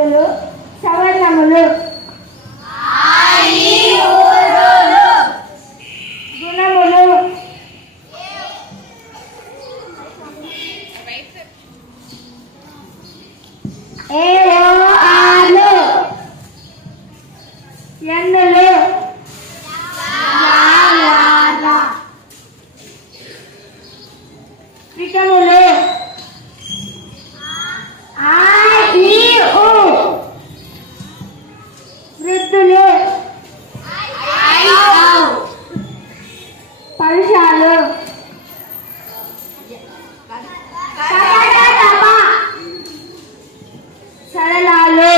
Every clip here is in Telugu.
సందులు సవర్ణములు గుణములు ఏఓఆలు ఎన్నులు త్రికములు వృద్ధులు పరుషాలు సరళాలు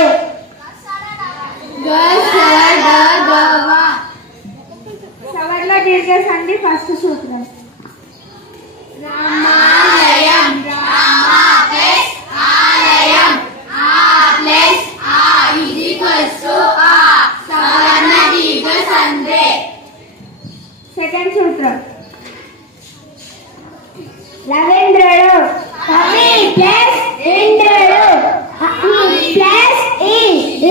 సవర్ణ దీర్ఘ సంధి ఫస్ట్ సూత్రం సెకండ్ సూత్రం రవీంద్రుడు కవి ప్లస్ ఇంద్రుడు ప్లస్ ఈ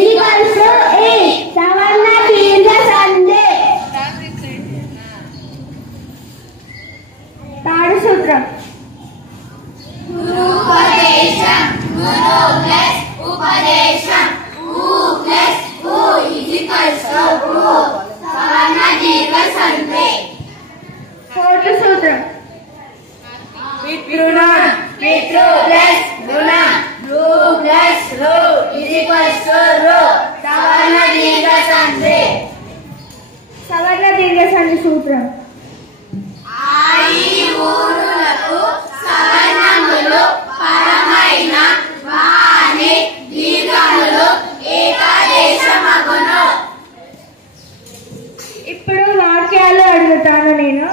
ఈక్వల్స్ ఈ సవర్ణ దీర్ఘ సంధి థర్డ్ సూత్రం గురుపదేశం గురు ప్లస్ ఉపదేశం ఊ ప్లస్ ఊ ఈక్వల్స్ ఊ సవర్ణ దీర్ఘ సంధి ఫోర్త్ సూత్రం పితృనా పితృ ప్లస్ రుణ రు ప్లస్ రు ఈక్వల్స్ రు సవర్ణ దీర్ఘ సంధి సవర్ణ దీర్ఘ సంధి సూత్రం ఆయి ఊరులకు సవర్ణములు పరమైన వాని దీర్ఘములు ఏకాదేశమగును. ఇప్పుడు వాక్యాలు అడుగుతాను నేను.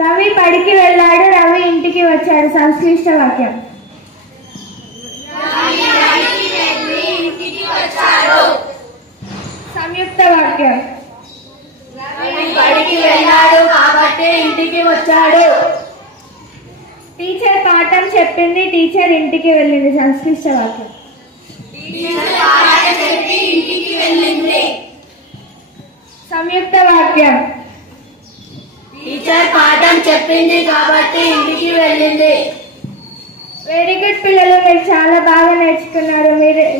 రవి బడికి వెళ్ళాడు, రవి ఇంటికి వచ్చాడు. సంక్లిష్ట వాక్యం. సంయుక్త వాక్యం. రవి బడికి వెళ్ళాడు కాబట్టి ఇంటికి వచ్చాడు. టీచర్ పాఠం చెప్పింది, టీచర్ ఇంటికి వెళ్ళింది. సంక్లిష్ట వాక్యం. సంయుక్త వాక్యం. టీచర్ పాఠం చెప్పింది కాబట్టి ఇంటికి వెళ్ళింది. వెరీ గుడ్ పిల్లలు, మీరు చాలా బాగా నేర్చుకున్నారు.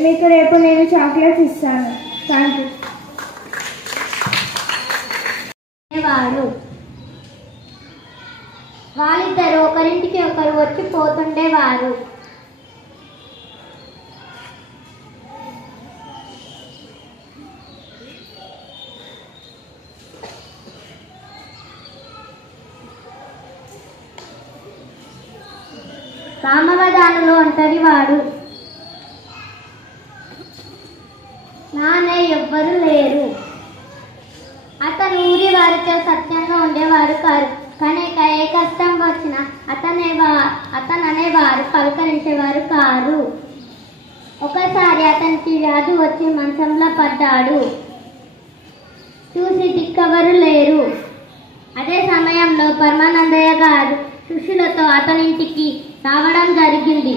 మీకు రేపు నేను చాక్లెట్స్ ఇస్తాను. Thank you. వాళ్ళిద్దరు ఒకరింటికి ఒకరు వచ్చి పోతుండేవారు. రామవదానులో ఒంటరివాడు. నానే ఎవ్వరు లేరు. అతను ఊరి వారితో సత్యంగా ఉండేవాడు కాదు. కనుక ఏ కష్టం వచ్చినా అతననేవారు పలకరించేవారు కారు. ఒకసారి అతనికి వ్యాధి వచ్చి మంచంలో పడ్డాడు. చూసి దిక్కవరు లేరు. అదే సమయంలో పరమానందయ్య గారు శిష్యులతో అతనింటికి రావడం జరిగింది.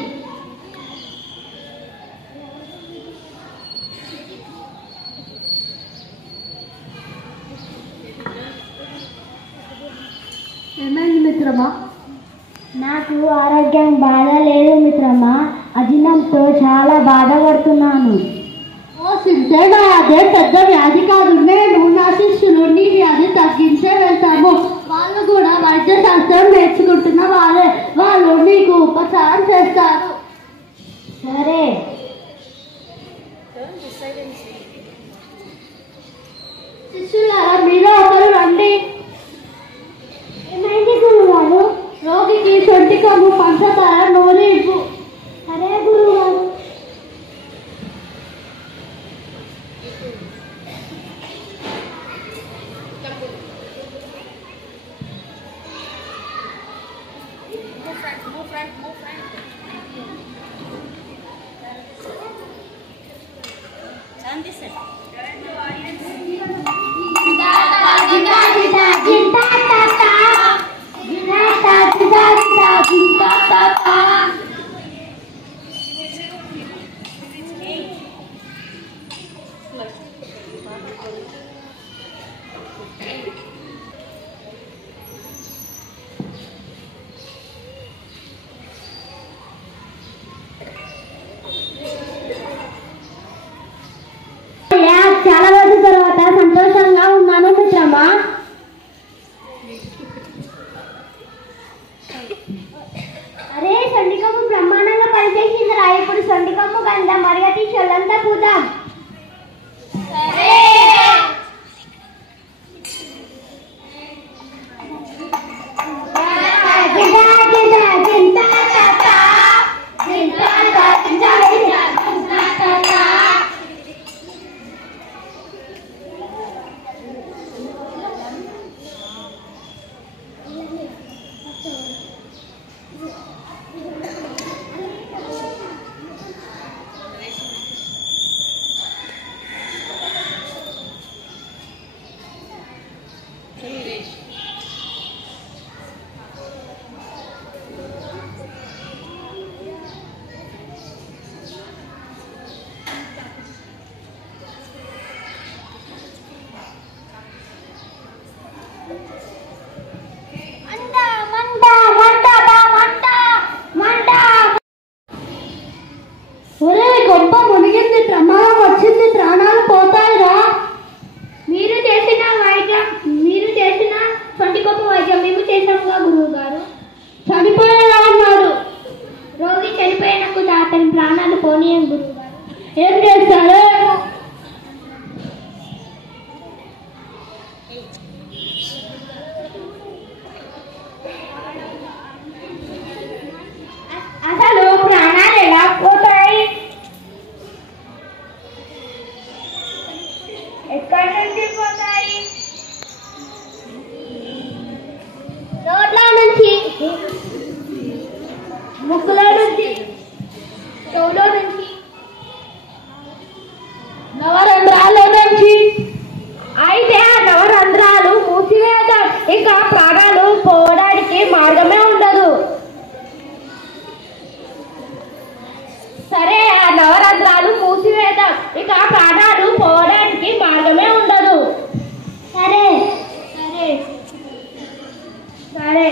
ఏమైంది మిత్రమా? నాకు ఆరోగ్యం బాగాలేదు మిత్రమా. అజీర్ణంతో చాలా బాధపడుతున్నాను. ఓ సిద్ధేనా, అదే పెద్ద వ్యాధి కాదు. నేను నా శిష్యులు నీ వ్యాధి తగ్గించే వెళ్తాము. వాళ్ళు కూడా వైద్య శాస్త్రం నేర్చుకుంటున్న వాళ్ళే. వాళ్ళు నీకు ఉపచారం చేస్తారు. సరే. శిష్యులారా, మీలో ఒకరు రండి. ఏమైంది గురుగారు? రోగికి సొంటి కొమ్ము పంచదార నూనె ఇవ్వు. సరే గురుగారు. జింతా దుర్గమ్మ గంధ మర్యాద చొల్లంతా పూదాం. ఒరే గొప్ప మునిగింది, ప్రమాదం వచ్చింది, ప్రాణాలు పోతాయిరా. మీరు చేసిన సొంటి గొప్ప వైద్యం మేము చేసాముగా గురువు గారు. చనిపోయేలా అన్నాడు. రోగి చనిపోయినప్పుడు అతని ప్రాణాలు పోనీయం గురువు గారు. ఏం చేస్తారే? అసలు ప్రాణాలు ఎలా పోతాయి? ఎక్కడి నుంచి పోతాయి? నోట్లో నుంచి, ముక్కులో నుంచి, చెవులో నుంచి, నవరంధ్రాల నుంచి. అయితే ఆ నవరంధ్రాలు మూసివేద్దాం, ఇక ప్రాణాలు పోవడానికి మార్గమే ఉండదు. సరే, ఆ నవరంధ్రాలు మూసివేద్దాం, ఇక ప్రాణాలు పోవడానికి మార్గమే ఉండదు. సరే సరే సరే